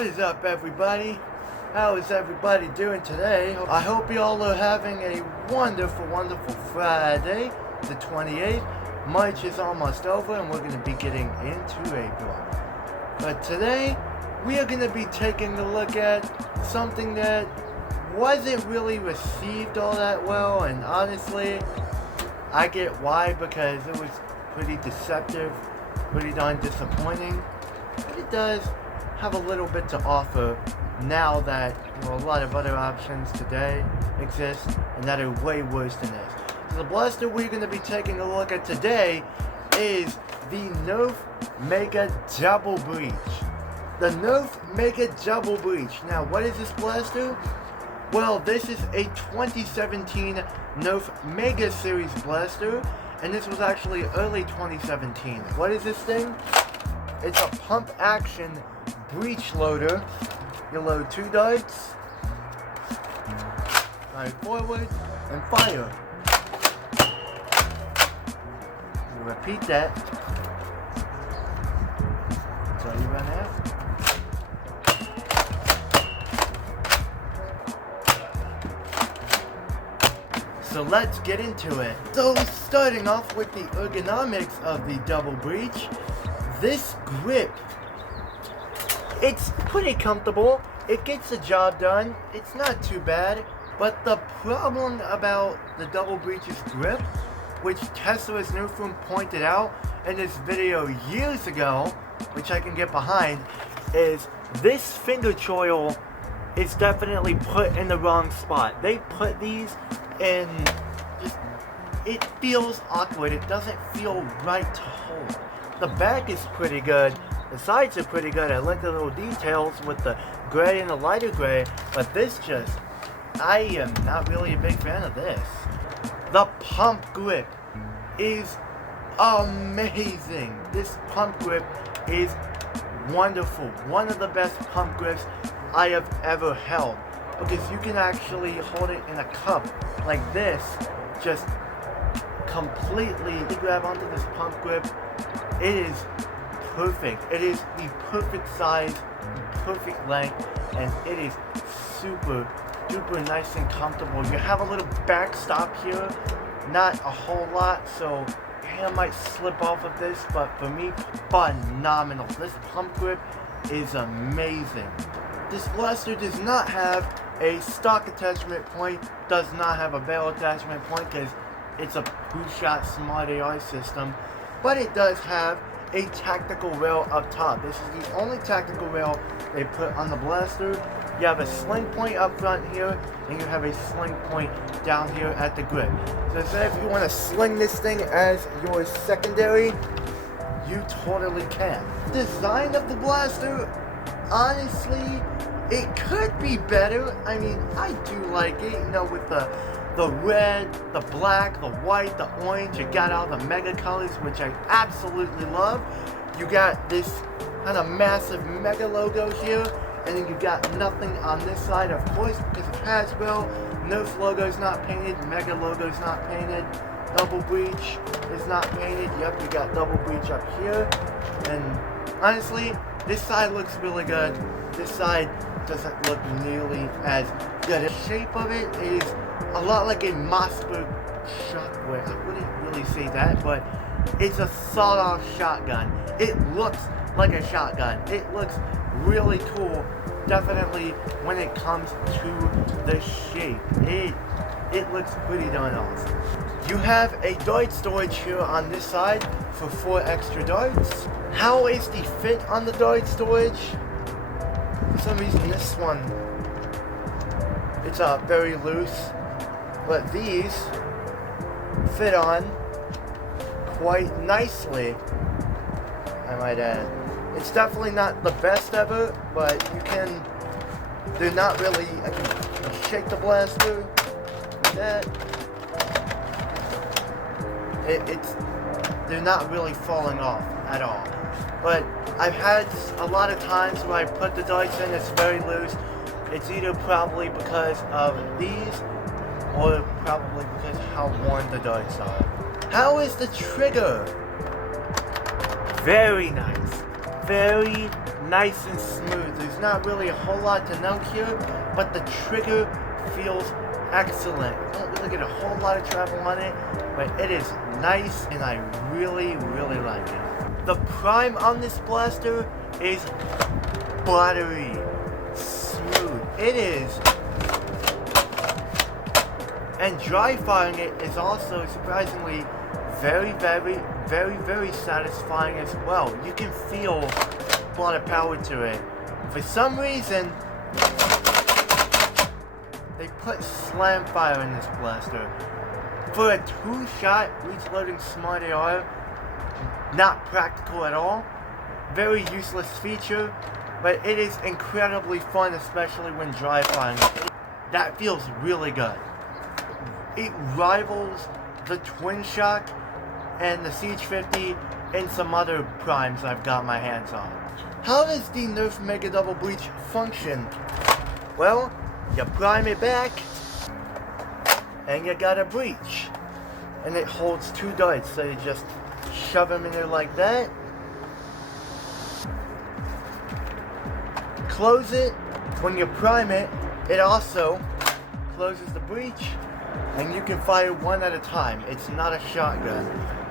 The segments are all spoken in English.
What is up, everybody? How is everybody doing today? I hope you all are having a wonderful, wonderful Friday, the 28th. March is almost over and we're going to be getting into April. But today, we are going to be taking a look at something that wasn't really received all that well, and honestly, I get why, because it was pretty deceptive, pretty darn disappointing, but it does have a little bit to offer now that a lot of other options today exist and that are way worse than this. So the blaster we're going to be taking a look at today is the Nerf Mega Doublebreach. The Nerf Mega Doublebreach. Now, what is this blaster? Well, this is a 2017 Nerf Mega Series blaster, and this was actually early 2017. What is this thing? It's a pump action breach loader. You load 2 darts, fire forward, and fire. You repeat that until you run out. So let's get into it. So starting off with the ergonomics of the Doublebreach, this grip, it's pretty comfortable. It gets the job done. It's not too bad. But the problem about the Doublebreach's grip, which Tesla's Newfound pointed out in this video years ago, which I can get behind, is this finger choil is definitely put in the wrong spot. They put these in, just, it feels awkward. It doesn't feel right to hold. The back is pretty good. The sides are pretty good. I like the little details with the gray and the lighter gray, but this just, I am not really a big fan of this. The pump grip is amazing. This pump grip is wonderful. One of the best pump grips I have ever held, because you can actually hold it in a cup like this, just completely grab onto this pump grip. It is perfect. It is the perfect size, the perfect length, and it is super duper nice and comfortable. You have a little backstop here, not a whole lot, so hand might slip off of this, but for me, phenomenal. This pump grip is amazing. This blaster does not have a stock attachment point, does not have a barrel attachment point, because it's a two-shot smart AR system, but it does have a tactical rail up top. This is the only tactical rail they put on the blaster. You have a sling point up front here, and you have a sling point down here at the grip. So say if you want to sling this thing as your secondary, you totally can. Design of the blaster, honestly, it could be better. I mean, I do like it, you know, with the red, the black, the white, the orange. You got all the mega colors, which I absolutely love. You got this kind of massive mega logo here, and then you got nothing on this side, of course, because of Hasbro. Nerf logo's not painted, mega logo's not painted, Doublebreach is not painted. Yep, you got Doublebreach up here, and honestly, this side looks really good. This side doesn't look nearly as good. The shape of it is a lot like a Mossberg shotgun. I wouldn't really say that, but it's a sawed-off shotgun. It looks like a shotgun. It looks really cool, definitely, when it comes to the shape. It looks pretty darn awesome. You have a dart storage here on this side for 4 extra darts. How is the fit on the dart storage? For some reason this one, it's very loose, but these fit on quite nicely, I might add. It's definitely not the best ever, but you can, they're not really, I can shake the blaster like that. They're not really falling off at all. But I've had a lot of times where I put the darts in, it's very loose. It's either probably because of these, or probably because how worn the darts are. How is the trigger? Very nice. Very nice and smooth. There's not really a whole lot to note here, but the trigger feels excellent. You don't really get a whole lot of travel on it, but it is nice and I really, really like it. The prime on this blaster is buttery smooth. It is. And dry firing it is also surprisingly very, very, very, very satisfying as well. You can feel a lot of power to it. For some reason, they put slam fire in this blaster. For a 2-shot reach-loading smart AR, not practical at all. Very useless feature, but it is incredibly fun, especially when dry firing it. That feels really good. It rivals the Twin Shock and the Siege 50 and some other primes I've got my hands on. How does the Nerf Mega Doublebreach function? Well, you prime it back and you got a breach. And it holds 2 darts, so you just shove them in there like that. Close it. When you prime it, it also closes the breach. And you can fire one at a time. It's not a shotgun.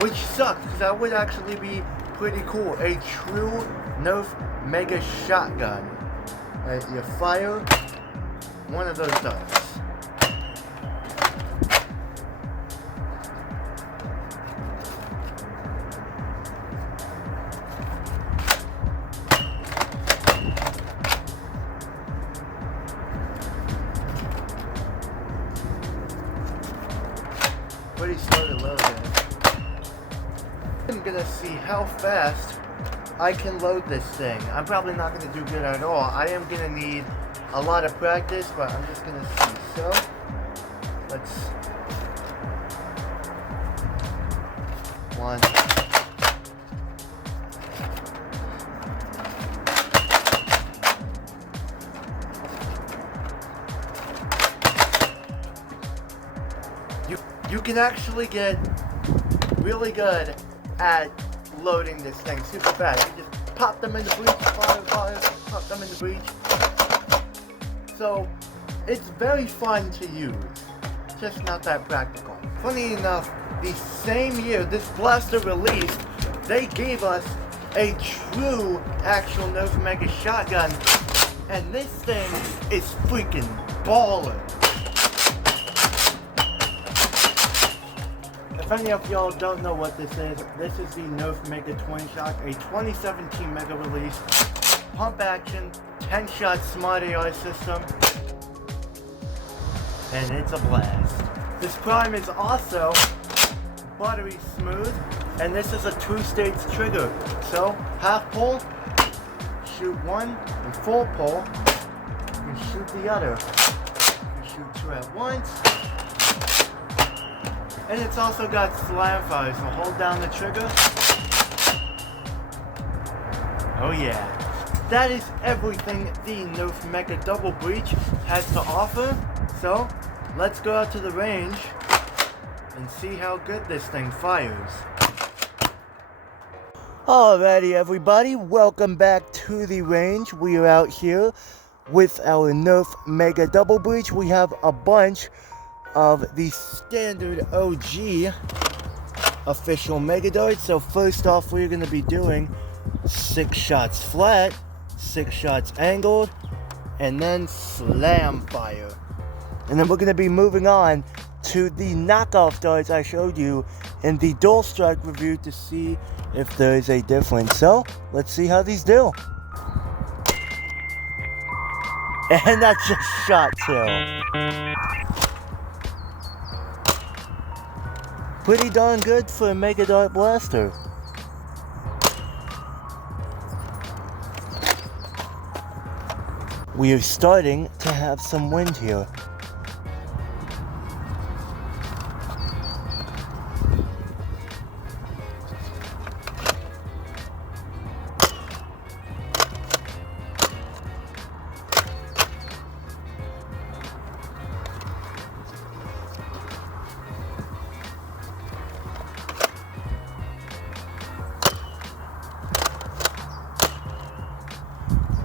Which sucks, because that would actually be pretty cool. A true Nerf Mega Shotgun. Right, you fire one of those darts. Pretty slow to load it. I'm gonna see how fast I can load this thing. I'm probably not gonna do good at all. I am gonna need a lot of practice, but I'm just gonna see. So, let's... 1. You can actually get really good at loading this thing super fast. You just pop them in the breach, fire, pop them in the breach. So, it's very fun to use, just not that practical. Funny enough, the same year this blaster released, they gave us a true actual Nerf Mega Shotgun, and this thing is freaking baller. If any of y'all don't know what this is the Nerf Mega Twin Shock, a 2017 Mega release, pump action, 10-shot smart AR system, and it's a blast. This prime is also buttery smooth, and this is a 2-stage trigger. So, half pull, shoot one, and full pull, and shoot the other. You shoot 2 at once. And it's also got slam fire, so hold down the trigger. Oh yeah. That is everything the Nerf Mega Doublebreach has to offer. So, let's go out to the range and see how good this thing fires. Alrighty everybody, welcome back to the range. We are out here with our Nerf Mega Doublebreach. We have a bunch of the standard OG official Mega Darts. So first off, we're going to be doing 6 shots flat, 6 shots angled, and then slam fire. And then we're going to be moving on to the knockoff darts I showed you in the Dual Strike review to see if there is a difference. So let's see how these do. And that's just shot 2. Pretty darn good for a Mega Dart blaster. We are starting to have some wind here.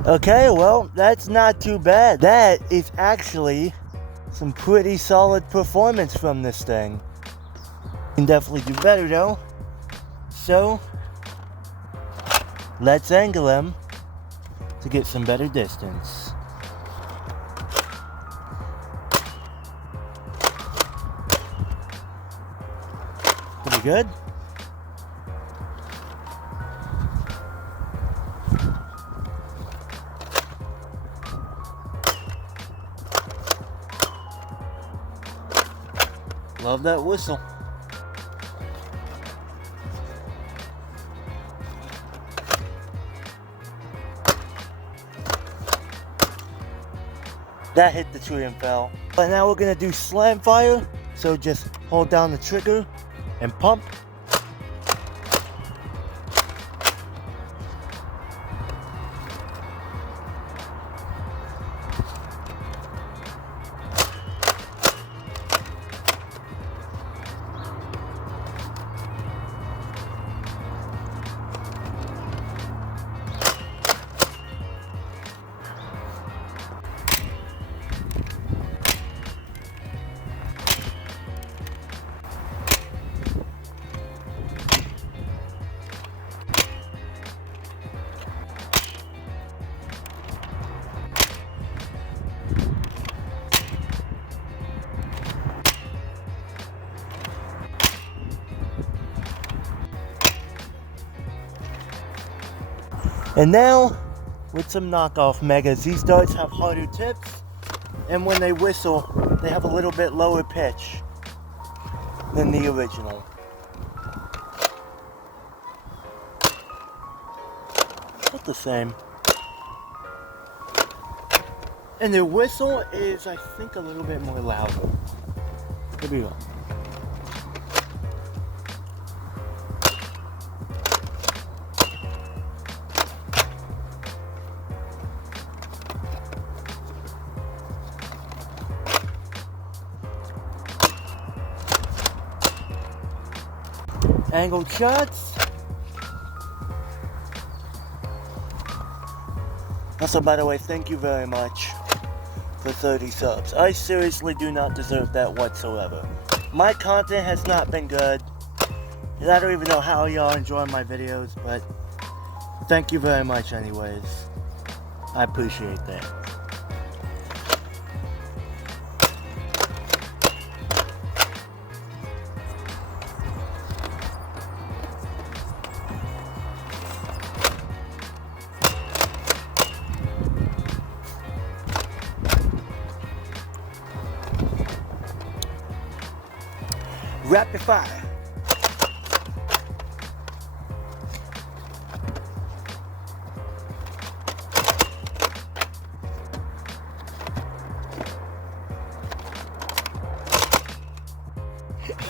Okay, well, that's not too bad. That is actually some pretty solid performance from this thing. Can definitely do better though. So, let's angle him to get some better distance. Pretty good. Love that whistle. That hit the tree and fell. But now we're gonna do slam fire. So just hold down the trigger and pump. And now, with some knockoff Megas, these darts have harder tips, and when they whistle, they have a little bit lower pitch than the original. About the same. And their whistle is, I think, a little bit more louder. Could be wrong. Angled shots. Also, by the way, thank you very much for 30 subs. I seriously do not deserve that whatsoever. My content has not been good, and I don't even know how y'all enjoy my videos, but thank you very much anyways. I appreciate that. Rapid fire.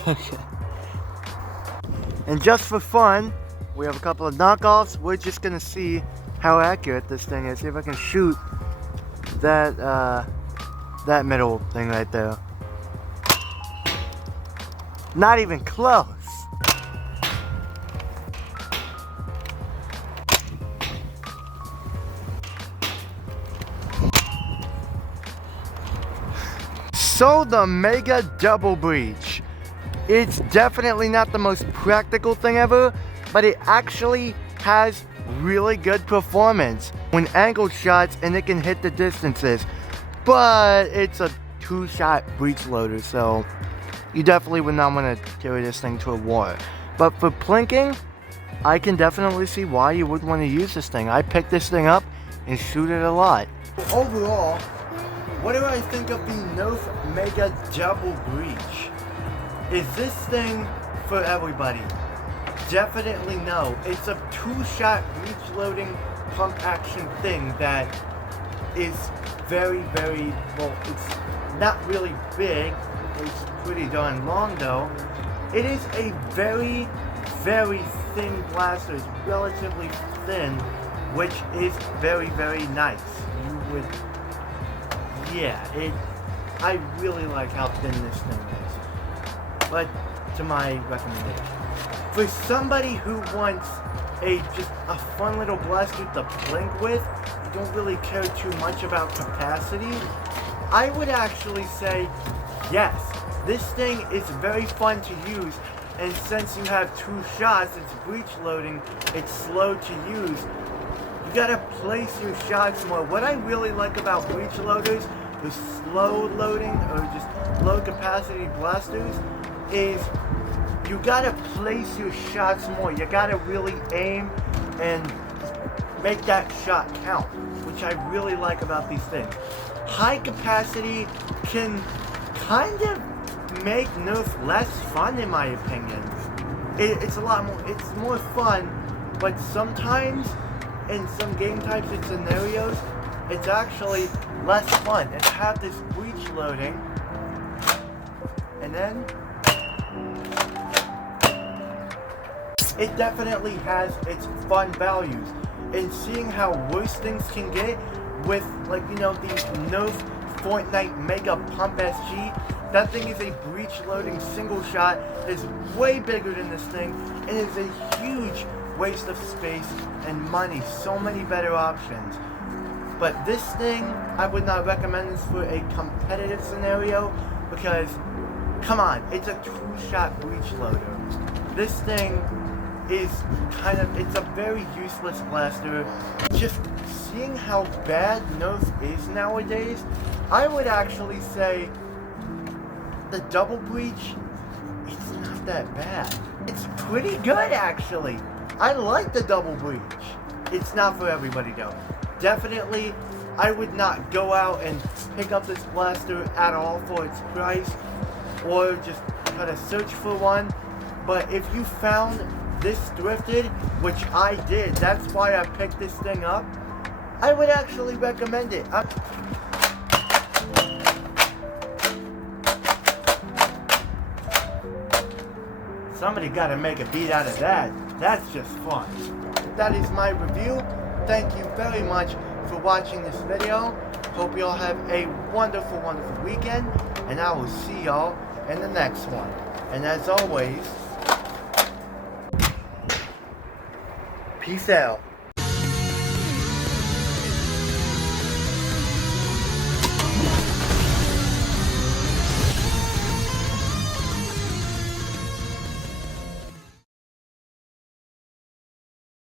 Okay. And just for fun, we have a couple of knockoffs. We're just gonna see how accurate this thing is. See if I can shoot that that middle thing right there. Not even close. So the Mega Doublebreach. It's definitely not the most practical thing ever, but it actually has really good performance when angled shots, and it can hit the distances. But it's a 2-shot breech loader, so you definitely would not want to carry this thing to a war. But for plinking, I can definitely see why you would want to use this thing. I pick this thing up and shoot it a lot. Overall, what do I think of the Nerf Mega Doublebreach? Is this thing for everybody? Definitely no. It's a 2-shot breech loading pump action thing that is very, very, well, it's not really big. It's pretty darn long though. It is a very, very thin blaster. It's relatively thin, which is very, very nice. You would, yeah, I really like how thin this thing is. But to my recommendation, for somebody who wants just a fun little blaster to blink with, you don't really care too much about capacity, I would actually say yes. This thing is very fun to use, and since you have 2 shots, it's breach loading, it's slow to use. You gotta place your shots more. What I really like about breach loaders, the slow loading or just low capacity blasters, is you gotta place your shots more. You gotta really aim and make that shot count, which I really like about these things. High capacity can kind of make Nerf less fun, in my opinion. It's a lot more, it's more fun, but sometimes in some game types and scenarios, it's actually less fun. And to have this breach loading, and then it definitely has its fun values. And seeing how worse things can get with, like, you know, the Nerf Fortnite Mega Pump SG, that thing is a breach loading single shot, is way bigger than this thing, and is a huge waste of space and money. So many better options. But this thing, I would not recommend this for a competitive scenario, because, come on, it's a 2-shot breach loader. This thing is kind of, it's a very useless blaster. Just seeing how bad Nerf is nowadays, I would actually say the double breach, it's not that bad. It's pretty good, actually. I like the double breach. It's not for everybody though. Definitely, I would not go out and pick up this blaster at all for its price, or just try to search for one. But if you found this thrifted, which I did, that's why I picked this thing up, I would actually recommend it. Somebody gotta make a beat out of that. That's just fun. That is my review. Thank you very much for watching this video. Hope you all have a wonderful, wonderful weekend. And I will see y'all in the next one. And as always, peace out.